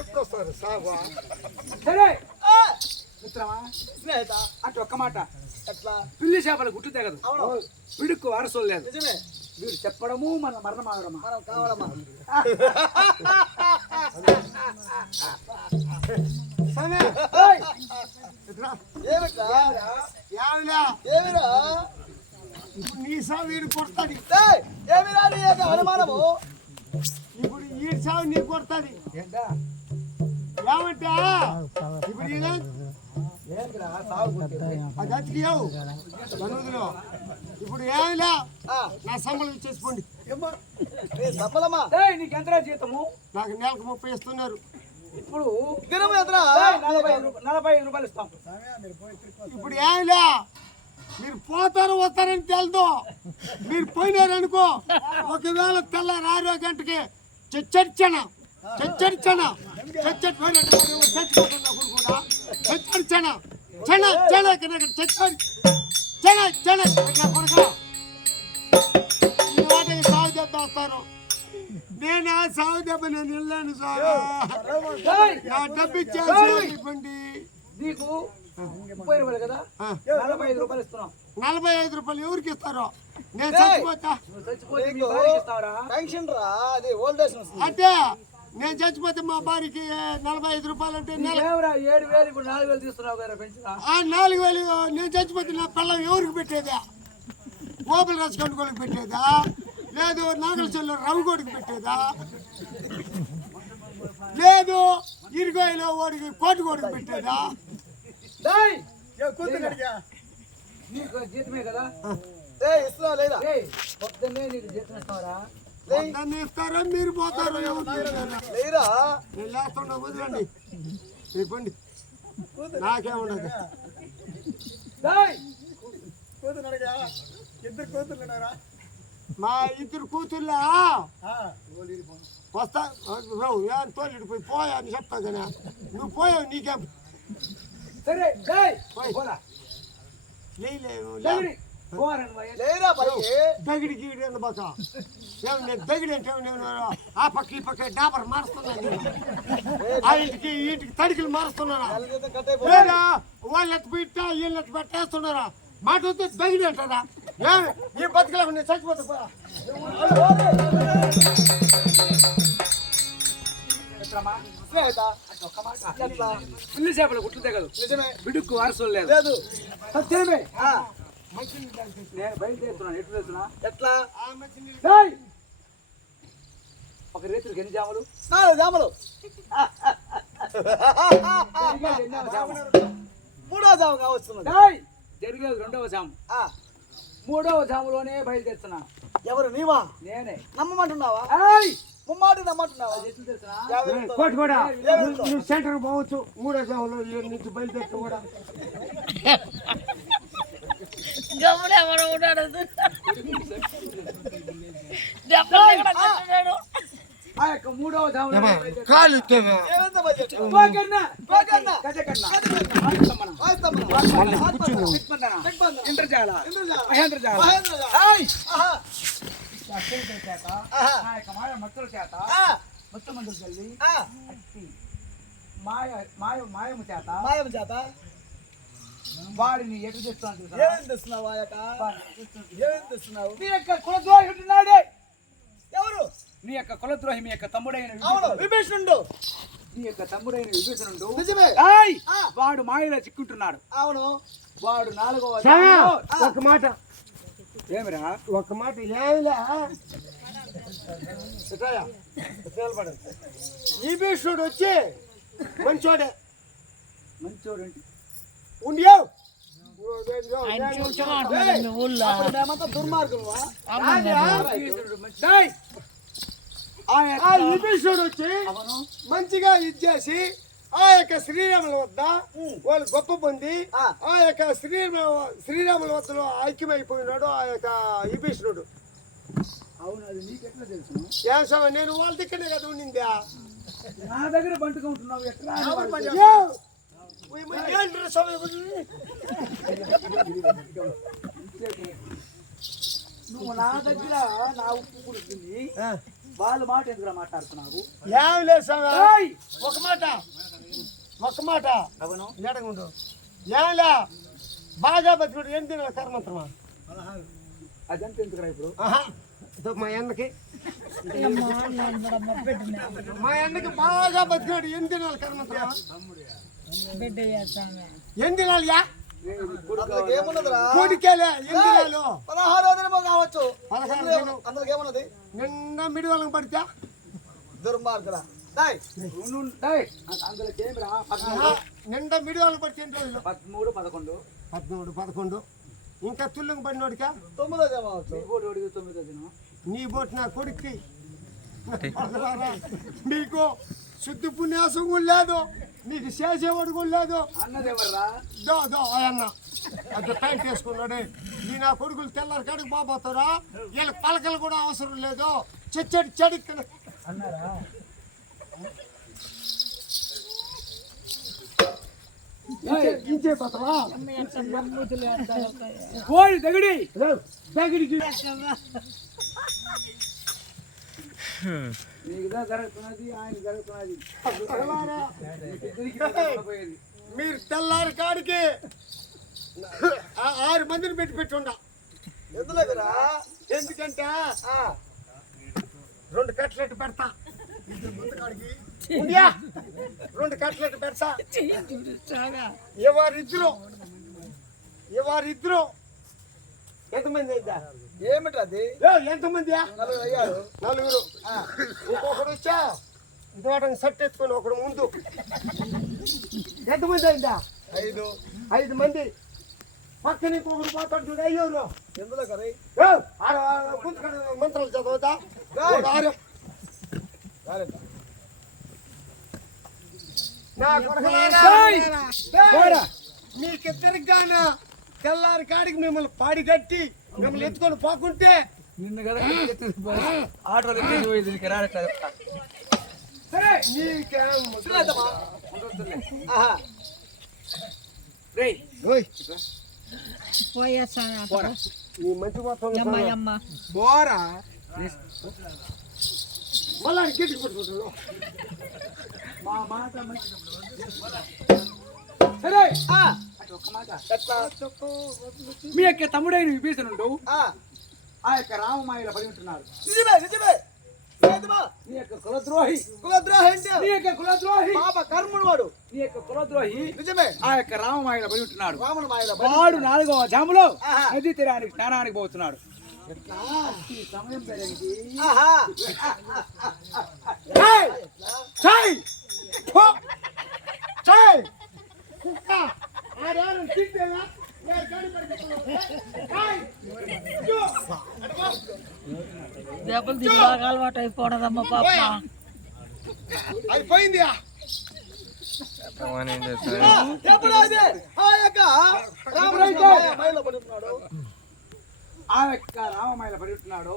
ఎప్పుడు వస్తారు సాగు? సరే మిత్రమా స్నేహిత అటు ఒక్క మాట, ఎట్లా పిల్లి చేపల గుట్టు తెగదు, అవును పిడుక్కు వారసులు లేదు. నిజమే, వీరు చెప్పడము మన మరణం ఆగడమా? మనం కావాలమ్మా. ఏమిట్రా ఏమిరా ఇప్పుడు నీ సాగు వీడు కొడతాది. ఏమిరా నీ యొక్క అనుమానము? ఇప్పుడు ఈ సాగు నీ కొడతాది ఏంటా ఏమంటా? ఇప్పుడు ఇలా ఏంద్రా సాగు కొట్టేది? అది అతికియావు బనుదులో. ఇప్పుడు ఏమిలా నా సంబళం ఇచ్చేసుకోండి. సఫలమా? నీకు ఎంతరా జీతము? నాకు నెలకు 30 ఇస్తున్నారు. ఇప్పుడు దినము ఎంతరా? 45 రూపాయలు ఇస్తాం. ఇప్పుడు ఏమిలా మీరు పోతారు వస్తారని తెలుదు. మీరు పోయినారనుకో, ఒకవేళ తెల్లారి 6 గంటకి చచ్చడిచన చచ్చడిచన చచ్చడిపోయినట్టు చచ్చిపోతున్నా కూడా చచ్చడిచన చెన చెన చచ్చడి చెన చెన కొడక ఈ వాటికి సాగు దెబ్బ వస్తారు. నేను ఆ సాగు దెబ్బ నేను వెళ్ళాను సార్. నా డబ్బు ఇచ్చేసి నీకు 30 రూపాయలు కదా, 45 రూపాయలు ఇస్తున్నాం. 45 రూపాయలు ఎవరికి ఇస్తారో? నేను చచ్చిపోతా. పెన్షన్ రా, అది ఓల్డ్ ఏజ్ అంటే నేను చచ్చిపోతే మా భార్యకి 45 రూపాయలు అంటే 7,000 ఇప్పుడు 4,000 తీసుకున్నావు కదా పెంచిన. 4,000 నేను చచ్చిపోతే నా పిల్లలు ఎవరికి పెట్టేదా? ఓపెల రాజకొండకోళ్ళకి పెట్టేదా? లేదు నాగల చెల్లు రవిగోడికి పెట్టేదా? లేదు ఇరుగోయిలో ఓడికి కోటిగోడికి పెట్టేదా? నీకు జీతమే కదా, ఇస్తున్నా లేదా? పొద్దున్నే నీకు జీతం ఇస్తావరా? ఇస్తారా మీరు పోతారు? లేరా నేను లేస్తున్నా, వదిలండి. చెప్పండి, నాకేముండదు. మా ఇద్దరు కూతుర్లా వస్తా తోలిడిపోయి పోయా అని చెప్తా కదా. నువ్వు పోయావు, నీకేం సరే లేరా పైకి దగిడి గీడి అన్న బాక నేను దగిడి అంటే నేను ఆ పక్క ఈ పక్క డాబర్ మారుస్తున్నాను. ఆ ఇంటికి ఈ ఇంటికి తడికిలు మారుస్తున్నారా? లేదా వాళ్ళెత్తి పెట్టా వీళ్ళెత్తి పెట్టేస్తున్నారా? మాట వస్తే దగిడి అంటారా? ఈ బతుకులకు నేను చచ్చిపోతా. పిల్లి చేపల గుట్లు తెగదు, నిజమే, బిడుక్కు వారసులు లేదు. లేదు సత్యమే. నేను బయలుదేరుతున్నాను. ఎట్లు వెళ్తున్నా? ఎట్లా? ఒక రేతులకు ఎన్ని జాములు? 4 జాములు. 3వ జాము కావస్తున్నది. జరిగేది 2వ జాము. 3వ జాములోనే బయలుదేరుతున్నా. ఎవరు? నీవా? నేనే. నమ్మమంటున్నావా? ముమ్మాటి నమ్మంటున్నావా? కోటి కూడా నువ్వు సెంటర్కి పోవచ్చు. 3వ జాములో నుంచి బయలుదేరుతూ కూడా ఆ యొక్క 3వ జాములో కాలు ఇంద్రజాల మహేంద్రజాల మత్తుల చేత ముత్తమందులు చల్లి మాయము చేత వాడిని ఎటు చేస్తున్నాను? ఏం తెస్తున్నావా? ఏం తెస్తున్నావు? నీ యొక్క కులద్రోహుడున్నాడే. ఎవరు? నీ యొక్క కులద్రోహి మీ యొక్క తమ్ముడైన విభీషణుడు. నీ యొక్క తమ్ముడైన విభీషణుడు. నిజమే. వాడు మాయలో చిక్కుంటున్నాడు. అవును. వాడు 4వ ఒక మాట. ఏమిరా? ఒక మాట. ఏమిలా ఈ భీషుడు వచ్చి మంచోడే. మంచోడంటే ఉండియావు మేమంతా దుర్మార్గులు. విభీషణుడు వచ్చి మంచిగా ఇచ్చేసి ఆ యొక్క శ్రీరాముల వద్ద వాళ్ళు గొప్ప పొంది ఆ యొక్క శ్రీరాముల వద్దలో ఐక్యమైపోయినాడు ఆ యొక్క విభీషణుడు. అవును, అది నీకెట్లా తెలుసు? నేను వాళ్ళ దగ్గరనే కదా ఉండిందా? నా దగ్గర బంటుగా ఉంటున్నావు ఎట్లా? నువ్వు నా దగ్గర నా ఉప్పు కుడుతుంది, వాళ్ళ మాట ఎందుకు మాట్లాడుతున్నావు? ఏం లేదు స్వామి. ఏయ్! ఒక మాట అవును. ఎడగుండు. ఏంలే బాగా బతికుడు ఏం తినాలి కర్మంత్రమా? అదంతా ఎందుకురా ఇప్పుడు? ఆహా. ఇదో మా అన్నకి బాగా బతికాడు ఏం తినాలి కర్మంత్రమా? ఏం తినాలియా? ఏమున్నదిరా? కోడికేలే ఏం తినాలి? 16వ దినము కావచ్చు. 16 దినం. అందులో ఏమున్నది? నిన్న మిడి వాళ్ళకి పడితే దుర్మార్గుడా. అందులో ఏమిరా? నిండా మిడి వాళ్ళకి పడితే ఎన్ని రోజులు? 13, 11. 13, 11 ఇంకా తుల్లుకు పడినోడికా? 9వ దినం కావచ్చు. నీ బోటు ఒడిగి 9వ దినం. నీ బోటు నా కొడుక్కి నీకు శుద్ధి పుణ్యాసం కూడా లేదు, నీకు చేసేవాడు కూడా లేదు. అన్నది ఎవర్రా? దో అన్న అది ప్యాంట్ వేసుకున్నాడే ఈ నా కొడుకులు తెల్లారి కాడికి బాబోతారా? వీళ్ళకి పలకలు కూడా అవసరం లేదు. చెడి అన్నారా? ఇంచేపోతావా? ఓయ్ దగడి దగ్గరికి నీకుదా జరుగుతున్నది, ఆయన జరుగుతున్నది. మీరు తెల్లారి కాడికి 6 మందిని పెట్టుండ. ఎందులోకిరా? ఎందుకంటే 2 కట్లెట్ పెడతా. 2 కట్లెట్ పెడతా. ఎవరిద్దరు ఎంతమంది అయితే? ఏమిటది? ఎంతమంది? 4 అయ్యారు. 4. ఇంకొకడు వచ్చా దూడని సెట్ ఎత్తుకొని ఒకడు ముందు. ఎంతమంది అయిందా? 5 మంది. పక్కన ఇంకొకరు పోతాడు చూడు. అయ్యోరు ఎందులో కరీ? మంత్రాలు చదవద్దా? మీకిద్దరిగాన తెల్లారి కాడికి మిమ్మల్ని పాడి కట్టి మిమ్మల్ని ఎత్తుకొని పోకుంటే నిన్ను కదా ఆటోలు పోయింది. నీకు రాలేదు. సరే నీకేం రేయ్ నీ మంచి మొత్తం పోరా. మళ్ళా గట్టి కొట్టుకుంటున్నావు. మా మాట సరే. ఒక్క మాట. మీ యొక్క తమ్ముడైన విభీషణుడు ఆ యొక్క రామమాయలో పడి ఉంటున్నాడు. నిజమే. నీ యొక్క కులద్రోహి. నీ యొక్క కులద్రోహి. పాప కర్ముడు వాడు. నీ యొక్క కులద్రోహి. నిజమే. ఆ యొక్క రామమాయలో పడి ఉంటున్నాడు. రాముడు మాయలో వాడు 4వ జాములో నదీ తీరానికి స్నానానికి పోతున్నాడు. ఈ సమయం పెరిగి అలవాటు అయిపోవడదమ్మా పాప. అది పోయింది. ఎప్పుడు అది? ఆ యొక్క మాయలో పడుతున్నాడు. ఆ యొక్క రామమాయలో పడి ఉంటున్నాడు.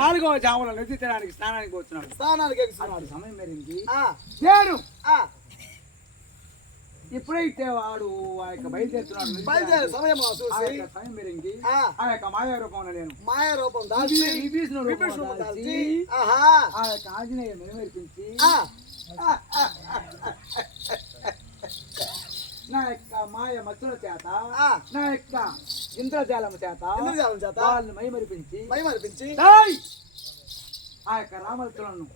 4వ జాములో నదీ తీరానికి స్నానానికి పోతున్నాడు. స్థానానికి ఎగుస్తున్నాడు. సమయం పెరిగింది. నేను ఎప్పుడైతే వాడు ఆ యొక్క బయలుదేరుతున్నాడు, బయలుదేరే సమయం ఆ చూసి యొక్క సమయం పెరిగింది. ఆ యొక్క మాయా రూపంలో నేను మాయ రూపం దాల్చి విభీషణుడు విభీషణుడు రూపంలో దాల్చి దాల్చి ఆ యొక్క ఆంజనేయ మెరుమరిపించి నా యొక్క మాయ మత్తుల చేత నా యొక్క ఇంద్రజాలం చేత వాళ్ళని మైమరిపించి ఆ యొక్క రామలతులను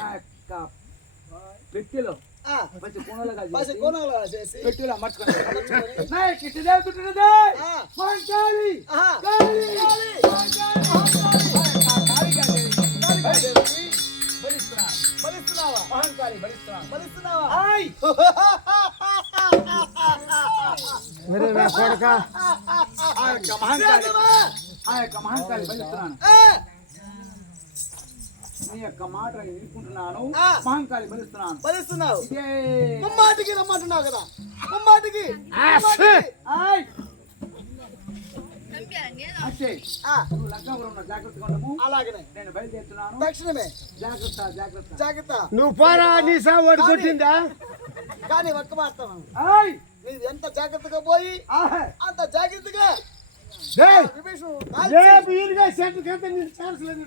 నా యొక్క పెట్టెలో మంచి కోణలుగా చేసి పెట్టెలో అమర్చుకుని నా యొక్క ఇష్టదేవతున్నదే మహంకాళి మహంకాళి బలిస్తున్నాను. నీ యొక్క మాట వినుకుంటున్నాను. మహంకాళి బలిస్తున్నాను. ముమ్మాటికి రమ్మంటున్నావు కదా, ముమ్మాటికి నువ్వు లంకాపురంలో జాగ్రత్తగా ఉండము. అలాగనే నేను బయలుదేరుతున్నాను. దక్షిణమే జాగ్రత్త. నువ్వు పోరా. నీ సాగు కొట్టిందా? కానీ ఒక్క మాత్రం ఆయ్ నీవు ఎంత జాగ్రత్తగా పోయి అంత జాగ్రత్తగా రేపు ఈరుగా సెంటర్ కంటే నీకు ఛాన్స్ లేదు.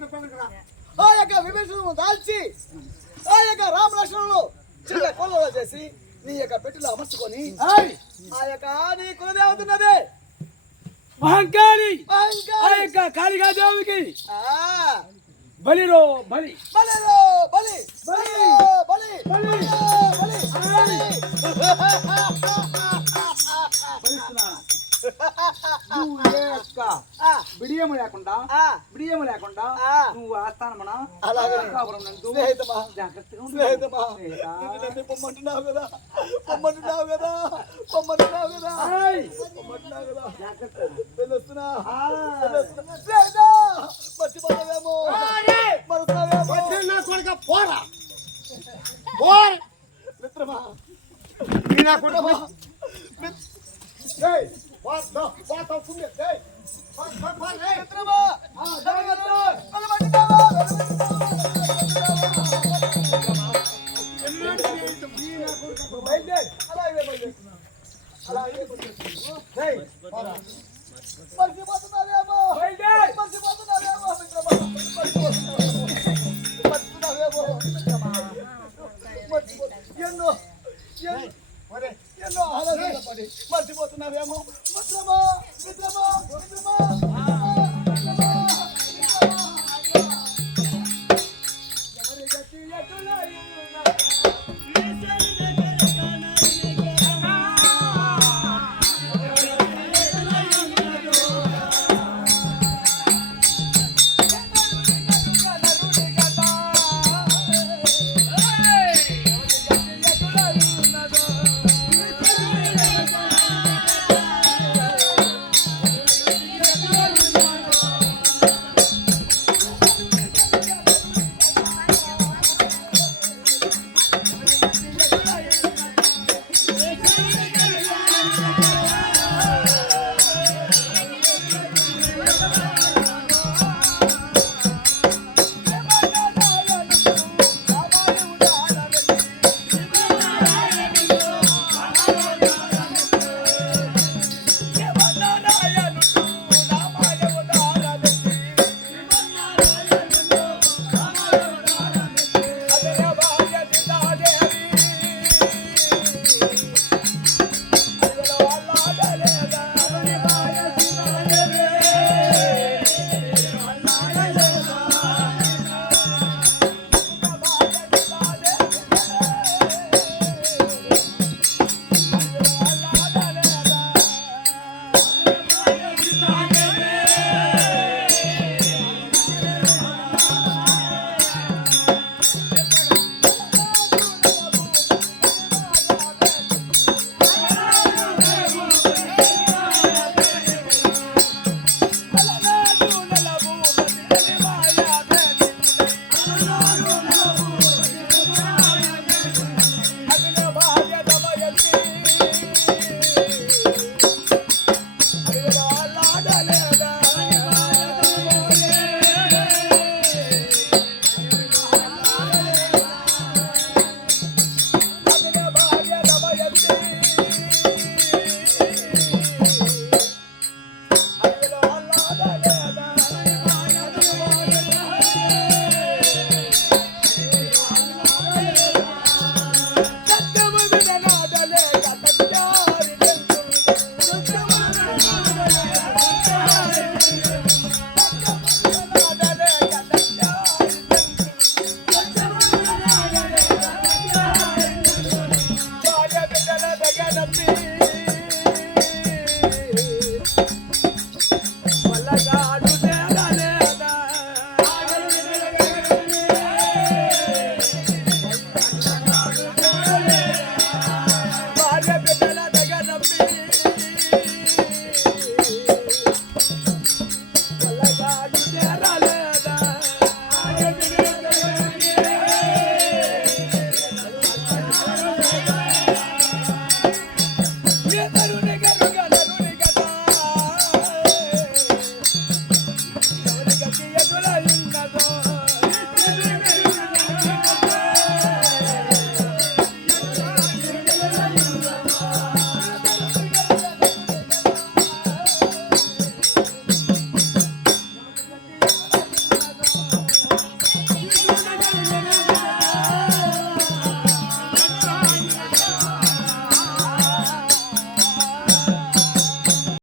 ఆ యొక్క విభీషణుడు దాల్చి ఆ యొక్క రామలక్ష్మణులు చిన్న కొలలో చేసి నీ యొక్క పెట్టెలో అమర్చుకొని ఆ యొక్క నీ కులదేవతున్నదే మహంకాళి ఆ అహంకారి. యొక్క కాళికా దేవికి ఆ, బలిరో బలి బలిరో బలి బలిరో బలి బలిరో బలి బలి. బలిస్తున్నాను నువ్వు ఏ యొక్క ఆ, బిడియము లేకుండా ఆ, బిడియము లేకుండా ఆ. నువ్వు ఆస్థానమన అలాగే. స్నేహితమా జాగ్రత్తగా ఉండు. స్నేహితమా స్నేహితా. నిన్ను నమ్మి పొమ్మంటున్నావు కదా పొమ్మంటున్నావు కదా పొమ్మంటున్నావు కదా ఏయ్! పొమ్మంటున్నావు కదా జాగ్రత్త. వెళ్ళొస్తున్నా ఆ. వెళ్ళొస్తున్నా. స్నేహితా, మర్చిపోతావేమో మరుస్తావేమో వచ్చే నా కొడుక పోరా పోర్ మిత్రమా నీ నా కొడుక మిత్రమా ఏయ్ వాతో పుణ్య ఏయ్ ఏయ్ మిత్రమా వెళ్ళమంటున్నావా? వెళ్ళమంటున్నావా? బయలుదేరు. అలాగే బయలుదేరుతున్నా. అలాగే బయలుదేరుతున్నా. ఏయ్ పోరా మర్చిపోతున్నావేమో బయలుదేరు. మర్చిపోతున్నావేమో మిత్రమా మర్చిపోతున్నావేమో మర్చిపోతున్నావేమో మిత్రమా ఎన్నో ఏయ్ ఒరే ఎన్నో ఆలోచనలు పడి మర్చిపోతున్నావేమో మిత్రమా మిత్రమా మిత్రమా ఎవరి గతి ఎటులై ఉన్నదా? ఈ